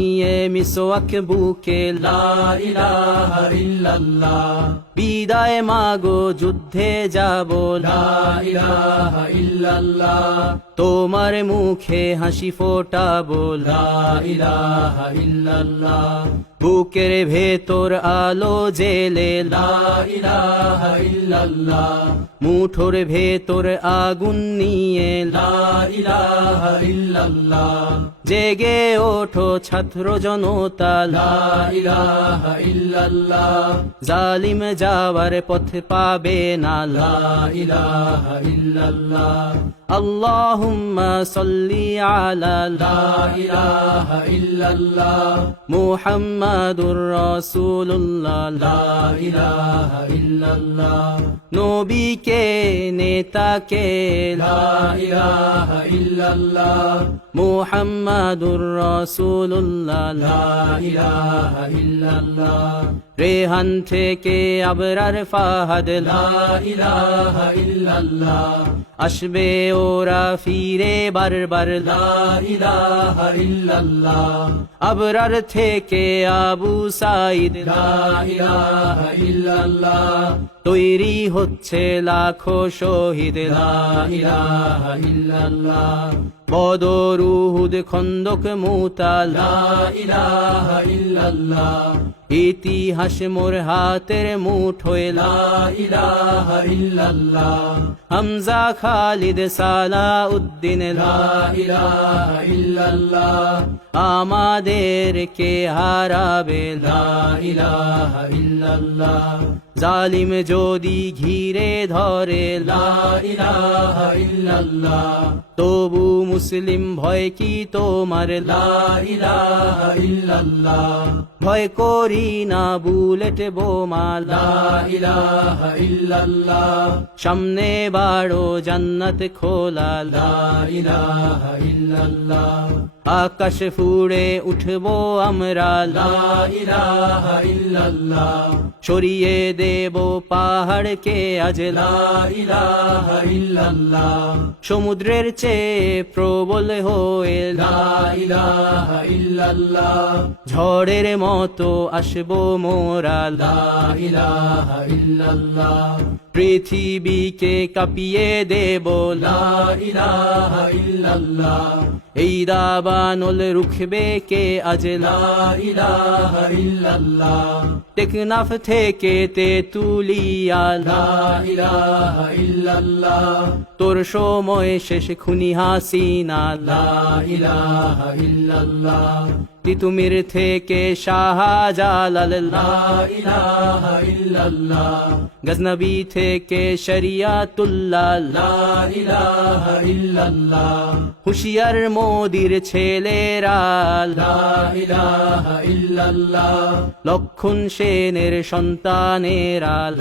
নিয়ে মিসওয়াক বুকে বিদায় মাগো, যুদ্ধে যাব তোমার মুখে হাসি ফোটাবো বুকের ভেতর আলো জেলে লা ইল্লাল্লাহ। মুঠোর ভেতর আগুন নিয়ে লা ইলাহা ইল্লাল্লাহ। জেগে ওঠো ছাত্র জনতা। লা ইলাহা ইল্লাল্লাহ। জালিম যাওয়ার পথ পাবে না। লা ইলাহা ইল্লাল্লাহ। আল্লাহুম্মা সাল্লি আলা লা ইলাহা ইল্লাল্লাহ মুহাম্মাদুর রাসূলুল্লাহ লা ইলাহা ইল্লাল্লাহ নবীকে নেতাকে লা ইলাহা ইল্লাল্লাহ মুহাম্মাদুর রাসূলুল্লাহ লা ইলাহা ইল্লাল্লাহ রেহান থেকে আবরার ফাহাদ লা ইলাহা ইল্লাল্লাহ আসবে ওরা ফিরে বারবার আবরার থেকে আবু সাইদ তৈরি হচ্ছে লাখো শহীদ লা ইলাহা ইল্লাল্লাহ বদর খন্দক মুতা লা ইলাহা ইল্লাল্লাহ ইতিহাস মোর হাতের মুঠোয় হামজা খালিদ সালা উদ্দিন আমাদের কে হারাবে? জালিম যদি ঘিরে ধরে। লা তবু মুসলিম ভয় কি তোমার? ভয় করি না বুলেট বোমা। সামনে বাড়ো জান্নাত খোলা। আকাশ ফুড়ে উঠবো আমরা। সরিয়ে দেব পাহাড়কে আজ। সমুদ্রের চেয়ে প্রবল হয়ে ঝড়ের মতো আসব মোরা পৃথিবীকে কাঁপিয়ে দেব। লা ইলাহা ইল্লাল্লাহ। এই দাবানল রুখবে কে আজ লা ইলাহা ইল্লাল্লাহ। টেকনাফ থেকে তে তুলিয়া তোর সময় শেষ খুনি হাসিনা। তিতুমির থেকে শাহজালাল। গজনবী থেকে শরিয়াতুল্লাহ। হুশিয়ার মোদির ছেলেরা। লক্ষণ সেনের সন্তানেরা।